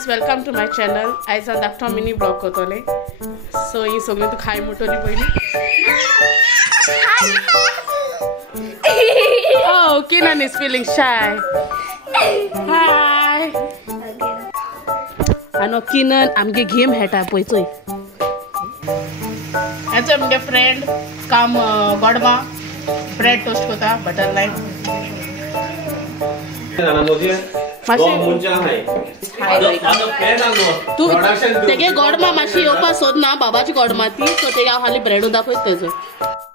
Friends, welcome to my channel. आयज हांव धाकटो मिनी ब्लॉग करतले. सो ही सगळी तू खाय मुटोली पयली. Oh, Kenan is feeling shy. Hi. Ano Kenan आमगे गेम खेळटा पळय चोय. हेचो आमगे फ्रेंड काम गोडमा ब्रेड टोस्ट करता बटर लाईन. तू तेगे गोडमा मातशी येवपा सोदना बाबाची गोडमा ती, सो तेगे हांव हाली ब्रेडू दाखयत तेजो.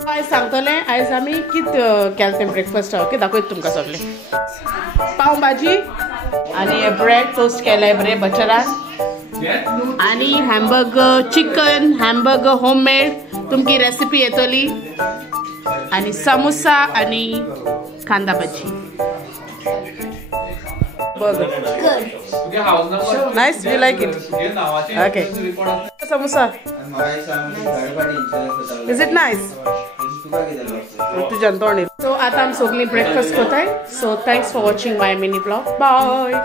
आयज सांगतलें आयज आमी कित केलें तें ब्रेकफास्ट हांव दाखयत तुमकां सगळें. पाव भाजी आनी ब्रेड टोस्ट केलें बरें बटरान आनी हॅमबर्गर चिकन हॅमबर्गर होममेड तुमकी रेसिपी येतली आनी समोसा आनी कांदा भाजी. Burger. Good. Nice. You like it? Okay. Samosa. Is it nice? Tu jantoni. So आता हम सगळी breakfast करताय. So thanks for watching my mini vlog. Bye.